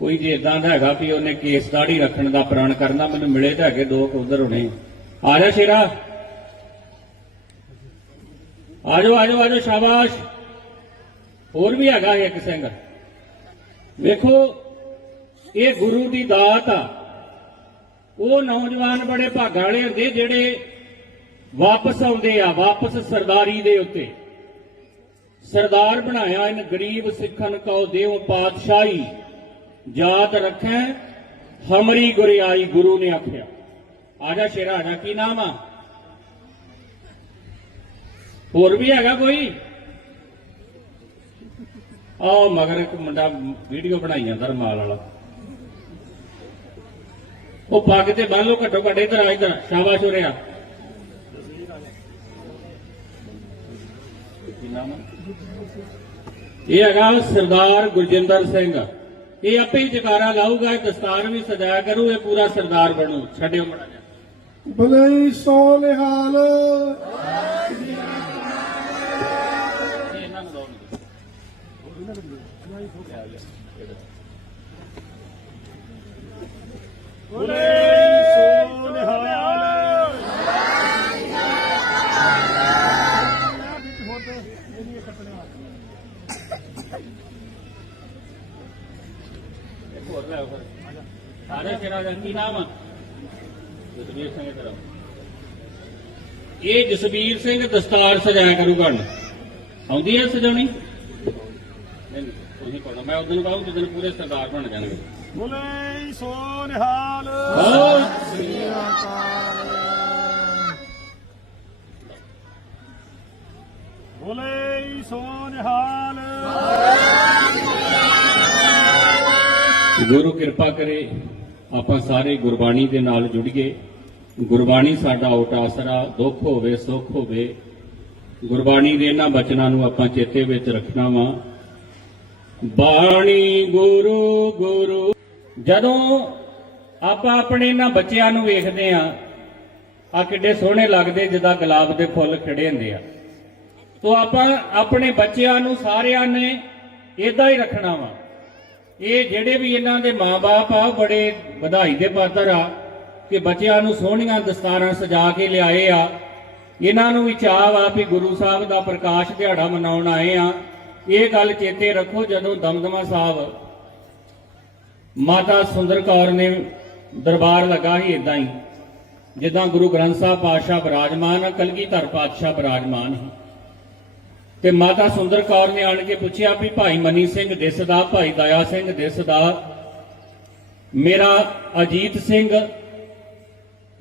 ਕੋਈ ਜੇ ਇਦਾਂ ਦਾ ਹੈਗਾ ਵੀ ਉਹਨੇ ਕੇਸ ਦਾੜੀ ਰੱਖਣ ਦਾ ਪ੍ਰਣ ਕਰਨਾ, ਮੈਨੂੰ ਮਿਲੇ ਤਾਂ ਹੈਗੇ ਦੋ ਕੁ ਉਧਰ ਹੋਣੇ। ਆ ਜਾ ਸ਼ੇਰਾ। ਆਜੋ ਆਜੋ ਆਜੋ ਸ਼ਾਬਾਸ਼। ਹੋਰ ਵੀ ਹੈਗਾ ਇੱਕ ਸਿੰਘ। ਵੇਖੋ, ਇਹ ਗੁਰੂ ਦੀ ਦਾਤ ਆ। ਉਹ ਨੌਜਵਾਨ ਬੜੇ ਭਾਗਾਂ ਵਾਲੇ ਹੁੰਦੇ ਜਿਹੜੇ ਵਾਪਸ ਆਉਂਦੇ ਆ, ਵਾਪਸ ਸਰਦਾਰੀ ਦੇ ਉੱਤੇ। ਸਰਦਾਰ ਬਣਾਇਆ ਇਹਨ ਗਰੀਬ ਸਿੱਖਨ ਕਉ ਦੇਵ ਪਾਤਸ਼ਾਹੀ। ਜਾਤ ਰੱਖੈ, ਹਮਰੀ ਗੁਰਿਆਈ ਗੁਰੂ ਨੇ ਆਖਿਆ। ਆਜਾ ਸ਼ੇਰਾ ਆਜਾ ਕੀ ਨਾਮ ਆ? ਹੋਰ ਵੀ ਹੈਗਾ ਕੋਈ? ਆਹ ਮਗਰ ਇੱਕ ਮੁੰਡਾ ਵੀਡੀਓ ਬਣਾਈ ਜਾਂਦਾ ਰਮਾਲ ਵਾਲਾ। ਉਹ ਪੱਗ ਤੇ ਬੰਨ ਲਓ, ਘੱਟੋ ਘੱਟ ਇਧਰ ਆ, ਇਧਰ ਸ਼ਾਬਾਸ਼ ਹੋ ਰਿਹਾ ਇਹ ਹੈਗਾ ਸਰਦਾਰ ਗੁਰਜਿੰਦਰ ਸਿੰਘ। ਇਹ ਆਪੇ ਹੀ ਜਕਾਰਾ ਲਾਊਗਾ ਦਸਤਾਰ ਵੀ ਸਜਾਇਆ ਕਰੂ ਇਹ ਪੂਰਾ ਸਰਦਾਰ ਬਣੂ। ਛੱਡਿਓ ਮੜਾ ਜਾ ਭਲੇ ਸੋ ਨਿਹਾਲ ਇਹ ਇਹਨਾਂ ਨੂੰ ਦੋ ਭਲੇ ਸੋ ਨਿਹਾਲ ਤੇਰਾ ਦਾ ਕੀ ਨਾਮ ਆ ਜਸਵੀਰ ਸਿੰਘ ਤੇਰਾ ਇਹ ਜਸਵੀਰ ਸਿੰਘ ਦਸਤਾਰ ਸਜਾਇਆ ਕਰੂਗਾ ਹੁਣ। ਆਉਂਦੀ ਹੈ ਸਜਾਉਣੀ? ਨਹੀਂ ਤੁਸੀਂ ਕੋਣਾ ਮੈਂ ਉਦੋਂ ਕਹੂੰ ਜਦੋਂ ਪੂਰੇ ਸਰਦਾਰ ਬਣ ਜਾਣਗੇ। ਭਲੇ ਸੋ ਨਿਹਾਲ ਸ੍ਰੀ ਅਕਾਲ ਭਲੇ ਸੋ ਨਿਹਾਲ ਗੁਰੂ ਕਿਰਪਾ ਕਰੇ ਆਪਾਂ ਸਾਰੇ ਗੁਰਬਾਣੀ ਦੇ ਨਾਲ ਜੁੜੀਏ ਗੁਰਬਾਣੀ ਸਾਡਾ ਓਟ ਆਸਰਾ, ਦੁੱਖ ਹੋਵੇ, ਸੁੱਖ ਹੋਵੇ। ਗੁਰਬਾਣੀ ਦੇ ਇਹਨਾਂ ਬਚਨਾਂ ਨੂੰ ਆਪਾਂ ਚੇਤੇ ਵਿੱਚ ਰੱਖਣਾ ਵਾ। ਬਾਣੀ ਗੁਰੂ ਗੁਰੂ। ਜਦੋਂ ਆਪਾਂ ਆਪਣੇ ਇਹਨਾਂ ਬੱਚਿਆਂ ਨੂੰ ਵੇਖਦੇ ਆ ਆ ਕਿੱਡੇ ਸੋਹਣੇ ਲੱਗਦੇ ਜਿੱਦਾਂ ਗੁਲਾਬ ਦੇ ਫੁੱਲ ਖਿੜੇ ਹੁੰਦੇ ਆ। ਤੋ ਆਪਾਂ ਆਪਣੇ ਬੱਚਿਆਂ ਨੂੰ ਸਾਰਿਆਂ ਨੇ ਇਦਾਂ ਹੀ ਰੱਖਣਾ ਵਾ। ਇਹ ਜਿਹੜੇ ਵੀ ਇਹਨਾਂ ਦੇ ਮਾਪੇ ਆ ਬੜੇ ਵਧਾਈ ਦੇ ਪਾਤਰ ਆ ਕਿ ਬੱਚਿਆਂ ਨੂੰ ਸੋਹਣੀਆਂ ਦਸਤਾਰਾਂ ਸਜਾ ਕੇ ਲਿਆਏ ਆ। ਇਹਨਾਂ ਨੂੰ ਵੀ ਚਾਹ ਆ ਵੀ ਗੁਰੂ ਸਾਹਿਬ ਦਾ ਪ੍ਰਕਾਸ਼ ਦਿਹਾੜਾ ਮਨਾਉਣ ਆਏ ਆ। ਇਹ ਗੱਲ ਚੇਤੇ ਰੱਖੋ ਜਦੋਂ ਦਮਦਮਾ ਸਾਹਿਬ ਮਾਤਾ ਸੁੰਦਰ ਕੌਰ ਨੇ ਦਰਬਾਰ ਲੱਗਾ ਸੀ ਇਦਾਂ ਹੀ, ਜਿੱਦਾਂ ਗੁਰੂ ਗ੍ਰੰਥ ਸਾਹਿਬ ਪਾਤਸ਼ਾਹ ਬਿਰਾਜਮਾਨ ਆ ਕਲਗੀਧਰ ਪਾਤਸ਼ਾਹ ਬਿਰਾਜਮਾਨ ਸੀ। ਤੇ ਮਾਤਾ ਸੁੰਦਰ ਕੌਰ ਨੇ ਆਣ ਕੇ ਪੁੱਛਿਆ ਵੀ ਭਾਈ ਮਨੀ ਸਿੰਘ ਦਿਸਦਾ ਭਾਈ ਦਇਆ ਸਿੰਘ ਦਿਸਦਾ ਮੇਰਾ ਅਜੀਤ ਸਿੰਘ,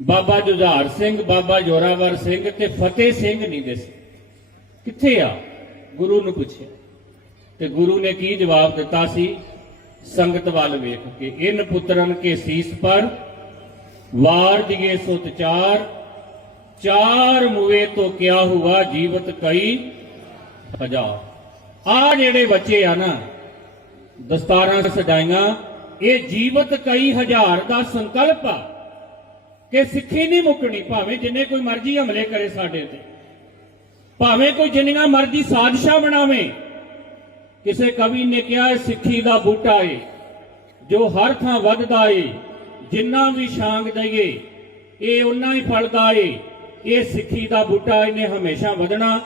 ਬਾਬਾ ਜੁਝਾਰ ਸਿੰਘ, ਬਾਬਾ ਜੋਰਾਵਰ ਸਿੰਘ ਤੇ ਫਤਿਹ ਸਿੰਘ ਨਹੀਂ ਦਿਸ। ਕਿੱਥੇ ਆ? ਗੁਰੂ ਨੂੰ ਪੁੱਛਿਆ। ਤੇ ਗੁਰੂ ਨੇ ਕੀ ਜਵਾਬ ਦਿੱਤਾ ਸੀ? ਸੰਗਤ ਵੱਲ ਵੇਖ ਕੇ, ਇਨ ਪੁੱਤਰਨ ਕੇ ਸੀਸ ਪਰ, ਵਾਰ ਦਿਗੇ ਸੁਤ ਚਾਰ ਚਾਰ ਮੁਏ ਤੋਂ ਕਿਆ ਹੁਆ ਜੀਵਤ ਕਈ ਹਜ਼ਾਰ ਆ ਜਿਹੜੇ ਬੱਚੇ ਆ ਨਾ, ਦਸਤਾਰਾਂ ਸਜਾਈਆਂ, ਇਹ ਜੀਵਤ ਕਈ ਹਜ਼ਾਰ ਦਾ ਸੰਕਲਪ ਆ ਕਿ ਸਿੱਖੀ ਨਹੀਂ ਮੁੱਕਣੀ, ਭਾਵੇਂ ਜਿੰਨੇ ਕੋਈ ਮਰਜ਼ੀ ਹਮਲੇ ਕਰੇ ਸਾਡੇ ਤੇ। ਭਾਵੇਂ ਕੋਈ ਜਿੰਨੀਆਂ ਮਰਜ਼ੀ ਸਾਜ਼ਿਸ਼ਾਂ ਬਣਾਵੇ। ਕਿਸੇ ਕਵੀ ਨੇ ਕਿਹਾ, ਇਹ ਸਿੱਖੀ ਦਾ ਬੂਟਾ ਏ, ਜੋ ਹਰ ਥਾਂ ਵੱਧਦਾ ਏ, ਜਿੰਨਾ ਵੀ ਛਾਂਗ ਦਈਏ, ਇਹ ਉਨਾ ਹੀ ਫਲਦਾ ਏ। ਇਹ ਸਿੱਖੀ ਦਾ ਬੂਟਾ, ਇਹਨੇ ਹਮੇਸ਼ਾ ਵਧਣਾ।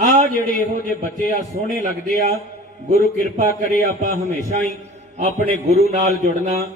ਆ ਜਿਹੜੇ ਇਹੋ ਜਿਹੇ ਬੱਚੇ ਆ, ਸੋਹਣੇ ਲੱਗਦੇ ਆ, ਗੁਰੂ ਕਿਰਪਾ ਕਰੇ ਆਪਾਂ ਹਮੇਸ਼ਾ ਹੀ ਆਪਣੇ ਗੁਰੂ ਨਾਲ ਜੁੜਨਾ